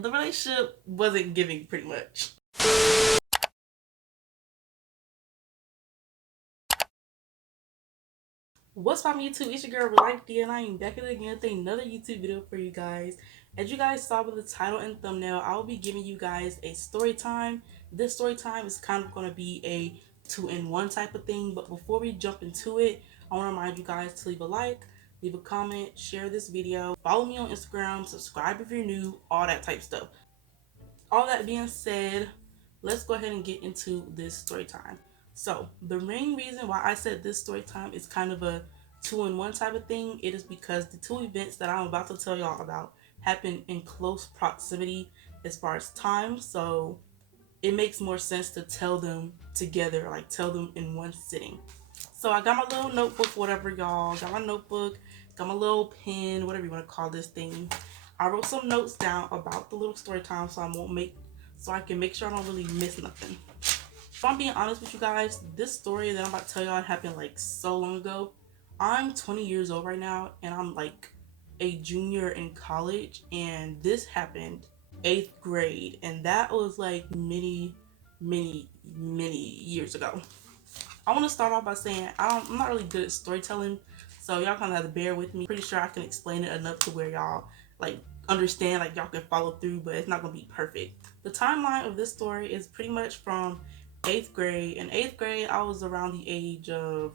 The relationship wasn't giving pretty much. What's up YouTube? It's your girl Life D and I am back again with another YouTube video for you guys. As you guys saw with the title and thumbnail, I will be giving you guys a story time. This story time is kind of going to be a 2-in-1 type of thing, but before we jump into it, I want to remind you guys to leave a like, leave a comment, share this video, follow me on Instagram, subscribe if you're new, all that type stuff. All that being said, let's go ahead and get into this story time. So the main reason why I said this story time is kind of a 2-in-1 type of thing, it is because the two events that I'm about to tell y'all about happen in close proximity as far as time. So it makes more sense to tell them together, like tell them in one sitting. So I got my little notebook, whatever y'all. Got my notebook, got my little pen, whatever you want to call this thing. I wrote some notes down about the little story time so I can make sure I don't really miss nothing. If I'm being honest with you guys, this story that I'm about to tell y'all happened like so long ago. I'm 20 years old right now and I'm like a junior in college, and this happened 8th grade, and that was like many years ago. I want to start off by saying I'm not really good at storytelling, so y'all kind of have to bear with me. Pretty sure I can explain it enough to where y'all like understand, like y'all can follow through, but it's not gonna be perfect. The timeline of this story is pretty much from 8th grade. In 8th grade, I was around the age of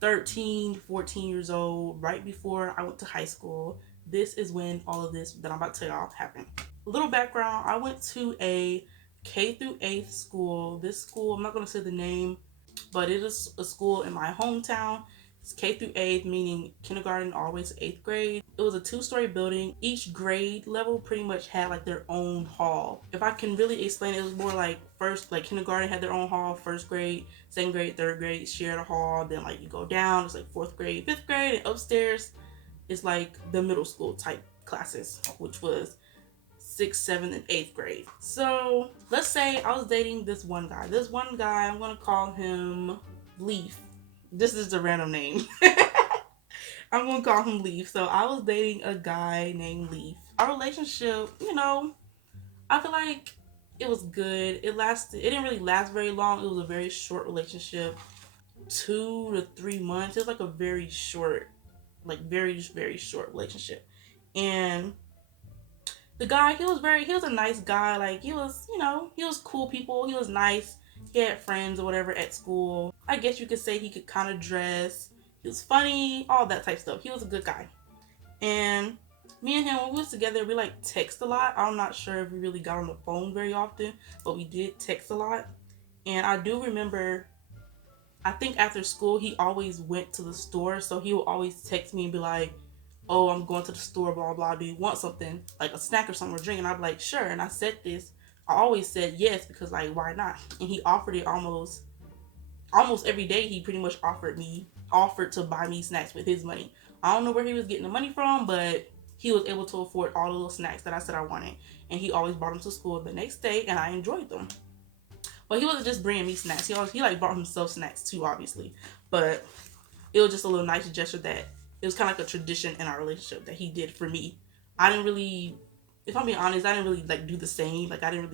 13, 14 years old, right before I went to high school. This is when all of this that I'm about to tell y'all happened. A little background, I went to a K through 8th school. This school, I'm not going to say the name, but it is a school in my hometown. It's K through 8th, meaning kindergarten all the way to 8th grade. It was a 2-story building. Each grade level pretty much had like their own hall. If I can really explain it, it was more like first, like kindergarten had their own hall, first grade, second grade, third grade shared a hall. Then like you go down, it's like 4th grade, 5th grade, and upstairs is like the middle school type classes, which was 6th, 7th, and 8th grade. So let's say I was dating this one guy. This one guy, I'm gonna call him Leaf. This is a random name. I'm gonna call him Leaf. So I was dating a guy named Leaf. Our relationship, I feel like it was good. It lasted. It didn't really last very long. It was a very short relationship, 2 to 3 months. It was like a very short, like very short relationship, and the guy, he was a nice guy. Like he was cool people. He was nice. He had friends or whatever at school. I guess you could say he could kind of dress. He was funny, all that type stuff. He was a good guy. And me and him, when we was together, we like text a lot. I'm not sure if we really got on the phone very often, but we did text a lot. And I do remember, I think after school, he always went to the store. So he would always text me and be like, oh, I'm going to the store, blah, blah, do you want something, like a snack or something or drink? And I'd be like, sure. And I said this, I always said yes, because like, why not? And he offered it almost every day. He pretty much offered to buy me snacks with his money. I don't know where he was getting the money from, but he was able to afford all the little snacks that I said I wanted. And he always brought them to school the next day, and I enjoyed them. But he wasn't just bringing me snacks. He like brought himself snacks too, obviously. But it was just a little nice gesture that it was kind of like a tradition in our relationship that he did for me. I didn't really, if I'm being honest, I didn't really like do the same. Like I didn't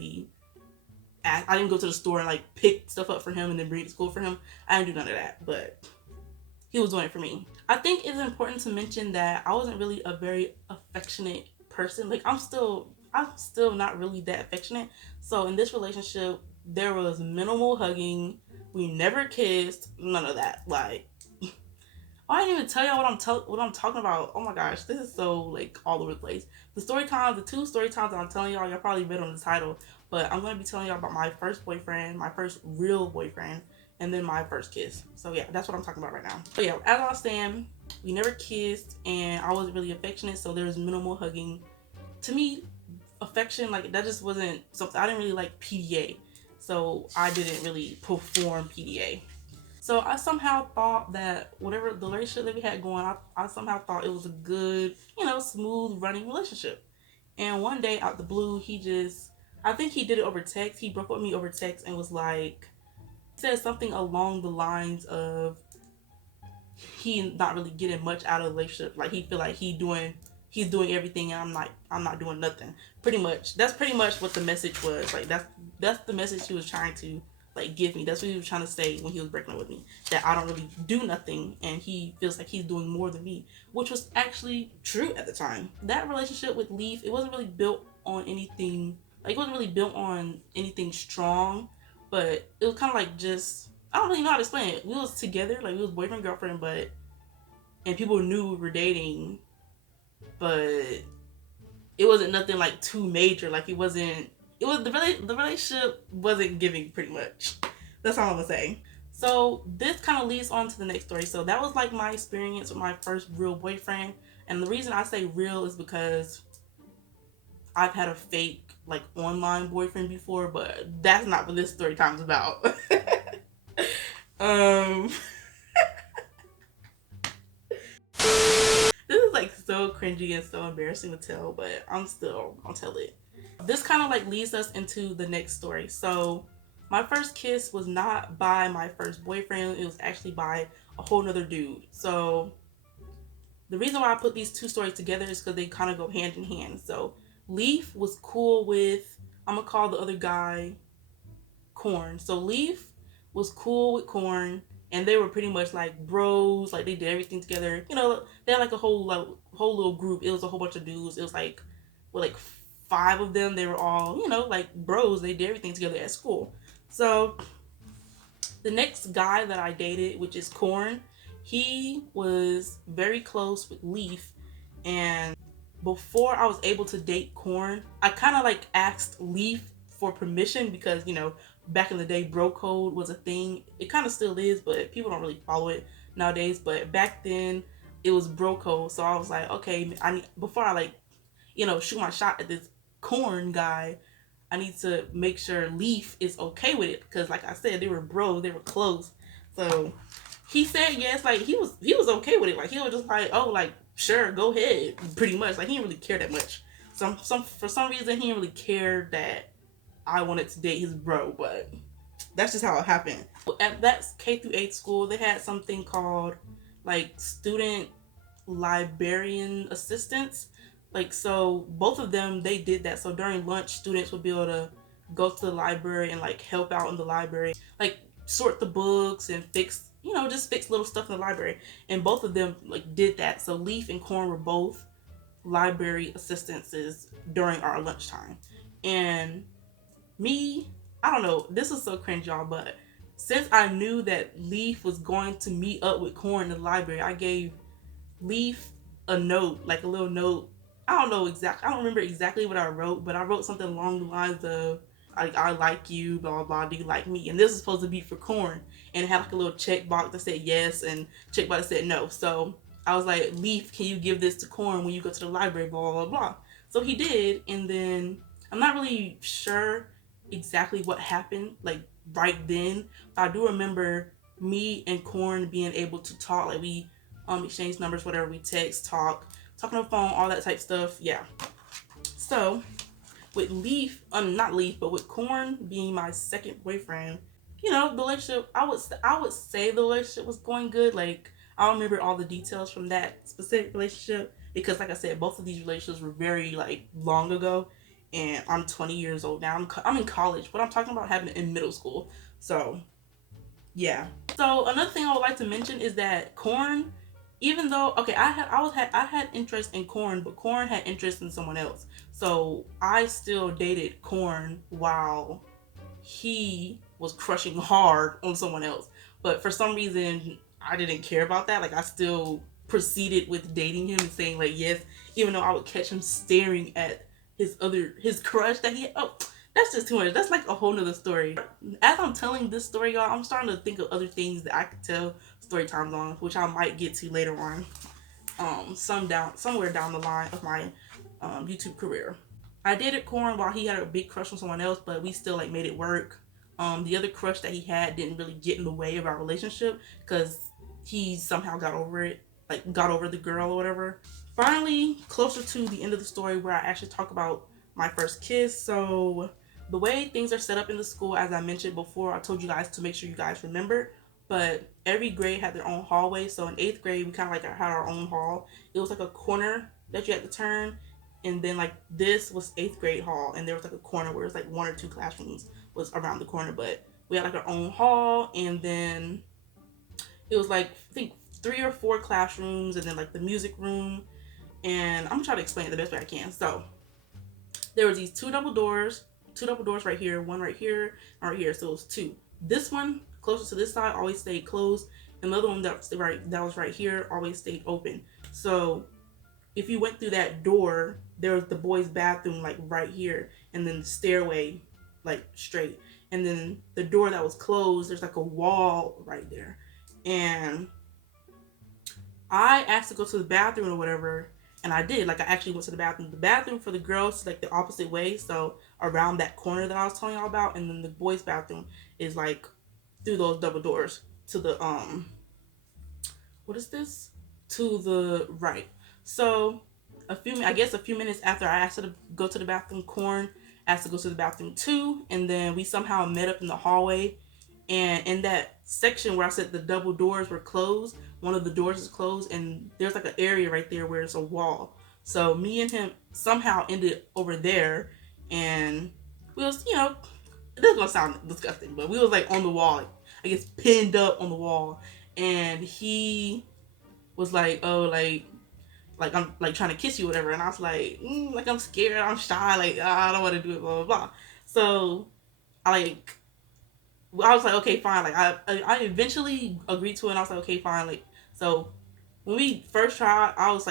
go to the store and like pick stuff up for him and then bring it to school for him. I didn't do none of that, but he was doing it for me. I think it's important to mention that I wasn't really a very affectionate person. Like I'm still not really that affectionate. So in this relationship, there was minimal hugging. We never kissed. None of that. Like I didn't even tell y'all what I'm talking about. Oh my gosh, this is so like all over the place. The 2 story times that I'm telling y'all probably read on the title, but I'm gonna be telling y'all about my first boyfriend, my first real boyfriend, and then my first kiss. So yeah, that's what I'm talking about right now. So yeah, as I was saying, we never kissed, and I wasn't really affectionate, so there was minimal hugging. To me, affection, like that just wasn't something. I didn't really like PDA, so I didn't really perform PDA. So I somehow thought that whatever the relationship that we had going, I somehow thought it was a good, smooth running relationship. And one day out the blue, I think he did it over text. He broke up with me over text and was like, said something along the lines of he not really getting much out of the relationship. Like he feel like he he's doing everything and I'm not doing nothing. Pretty much. That's pretty much what the message was. Like that's the message he was trying to like give me. That's what he was trying to say when he was breaking up with me. That I don't really do nothing and he feels like he's doing more than me, which was actually true at the time. That relationship with Leaf, it wasn't really built on anything, like it wasn't really built on anything strong, but it was kind of like just, I don't really know how to explain it. We was together, like we was boyfriend girlfriend, but and people knew we were dating, but it wasn't nothing like too major. Like it wasn't. It was the relationship wasn't giving pretty much. That's all I'm gonna say. So this kind of leads on to the next story. So that was like my experience with my first real boyfriend, and the reason I say real is because I've had a fake like online boyfriend before, but that's not what this story time's about. um, this is like so cringy and so embarrassing to tell, but I'm still gonna tell it. This kind of like leads us into the next story. So my first kiss was not by my first boyfriend, it was actually by a whole nother dude. So the reason why I put these two stories together is because they kind of go hand in hand. So Leaf was cool with, I'm gonna call the other guy Corn. So Leaf was cool with Corn, and they were pretty much like bros. Like they did everything together. You know, they had like a whole little group. It was a whole bunch of dudes. It was like, well, like five of them. They were all, you know, like bros. They did everything together at school. So the next guy that I dated, which is Corn, he was very close with Leaf, and before I was able to date Corn, I kind of like asked Leaf for permission because, you know, back in the day, bro code was a thing. It kind of still is, but people don't really follow it nowadays. But back then, it was bro code. So I was like, okay, I need, before I like, you know, shoot my shot at this Corn guy, I need to make sure Leaf is okay with it because, like I said, they were bros, they were close. So he said yes, like he was okay with it. Like he was just like, oh, like sure, go ahead, pretty much. Like he didn't really care that much. Some for some reason he didn't really care that I wanted to date his bro, but that's just how it happened. At that K through 8 school, they had something called like student librarian assistants. Like so both of them they did that. So during lunch students would be able to go to the library and like help out in the library, like sort the books and fix, you know, just fix little stuff in the library. And both of them like did that. So Leaf and Corn were both library assistants during our lunchtime. And me, I don't know, this is so cringe, y'all, but since I knew that Leaf was going to meet up with Corn in the library, I gave Leaf a note, like a little note. I don't know exactly, I don't remember exactly what I wrote, but I wrote something along the lines of, I like you, blah, blah, blah, do you like me? And this is supposed to be for Corn. And it had like a little check box that said yes and check box that said no. So I was like, Leaf, can you give this to Corn when you go to the library, blah, blah, blah. So he did, and then I'm not really sure exactly what happened, like right then. But I do remember me and Corn being able to talk, like we exchange numbers, whatever, we text, talking on the phone, all that type stuff. Yeah. So with Leaf, not Leaf, but with Corn being my second boyfriend, you know, the relationship, I would say the relationship was going good. Like I don't remember all the details from that specific relationship because, like I said, both of these relationships were very like long ago, and I'm 20 years old now. I'm in college. What I'm talking about happened in middle school. So yeah. So another thing I would like to mention is that Corn, even though okay, I had interest in Corn, but Corn had interest in someone else. So I still dated Corn while he was crushing hard on someone else. But for some reason I didn't care about that. Like I still proceeded with dating him and saying like yes, even though I would catch him staring at his crush that he had. Oh, that's just too much. That's like a whole nother story. As I'm telling this story, y'all, I'm starting to think of other things that I could tell story times on, which I might get to later on. Somewhere down the line of my YouTube career. I dated Corn while he had a big crush on someone else, but we still like made it work. The other crush that he had didn't really get in the way of our relationship because he somehow got over it, like got over the girl or whatever. Finally, closer to the end of the story where I actually talk about my first kiss. So the way things are set up in the school, as I mentioned before, I told you guys to make sure you guys remember. But every grade had their own hallway. So in 8th grade, we kind of like had our own hall. It was like a corner that you had to turn. And then like this was eighth grade hall, and there was like a corner where it was like one or two classrooms was around the corner, but we had like our own hall, and then it was like I think three or four classrooms, and then like the music room. And I'm gonna try to explain it the best way I can. So there was these two double doors right here, one right here. So it was two. This one closer to this side always stayed closed, and the other one that was right here always stayed open. So if you went through that door, there was the boys' bathroom like right here, and then the stairway like straight, and then the door that was closed, there's like a wall right there. And I asked to go to the bathroom or whatever, and I did. Like I actually went to the bathroom. The bathroom for the girls like the opposite way, so around that corner that I was telling y'all about, and then the boys' bathroom is like through those double doors to the what is this? To the right. So a few minutes after I asked her to go to the bathroom, Corn asked to go to the bathroom too, and then we somehow met up in the hallway. And in that section where I said the double doors were closed, one of the doors is closed, and there's like an area right there where it's a wall. So me and him somehow ended over there, and we was, this is gonna sound disgusting, but we was like on the wall, like, I guess pinned up on the wall, and he was like, "Oh, like I'm like trying to kiss you, or whatever," and I was like, like I'm scared, I'm shy, like I don't want to do it, blah blah blah. So I was like, okay, fine. Like I eventually agreed to it, and I was like, okay, fine. Like so when we first tried, I was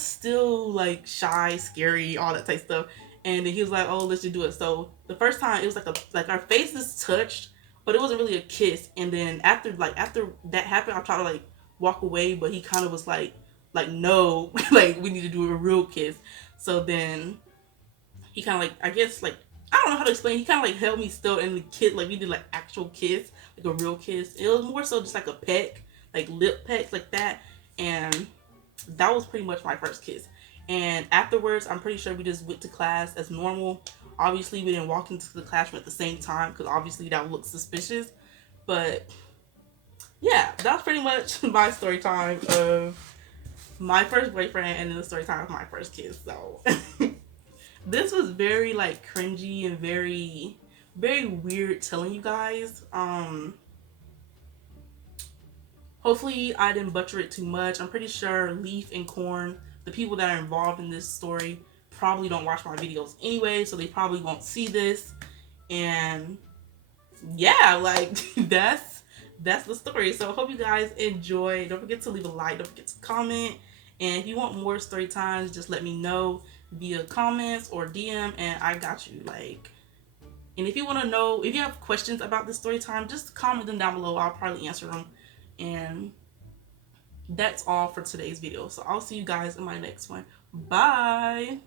still like shy, scary, all that type of stuff. And then he was like, "Oh, let's just do it." So the first time it was like our faces touched, but it wasn't really a kiss. And then after that happened, I tried to like walk away, but he kind of was like no, like we need to do a real kiss. So then he kind of like I guess like I don't know how to explain. He kind of like held me still and the kid like we did like actual kiss, like a real kiss. It was more so just like a peck, like lip pecks like that, and that was pretty much my first kiss. And afterwards, I'm pretty sure we just went to class as normal. Obviously, we didn't walk into the classroom at the same time because obviously that would look suspicious. But yeah, that's pretty much my story time of my first boyfriend and then the story time of my first kiss. So this was very like cringy and very weird telling you guys. Hopefully I didn't butcher it too much. I'm pretty sure Leaf and Corn, the people that are involved in this story, probably don't watch my videos anyway, so they probably won't see this. And yeah, like that's the story. So I hope you guys enjoy. Don't forget to leave a like, don't forget to comment. And if you want more story times, just let me know via comments or DM, and I got you. Like, and if you want to know, if you have questions about this story time, just comment them down below. I'll probably answer them. And that's all for today's video. So I'll see you guys in my next one. Bye.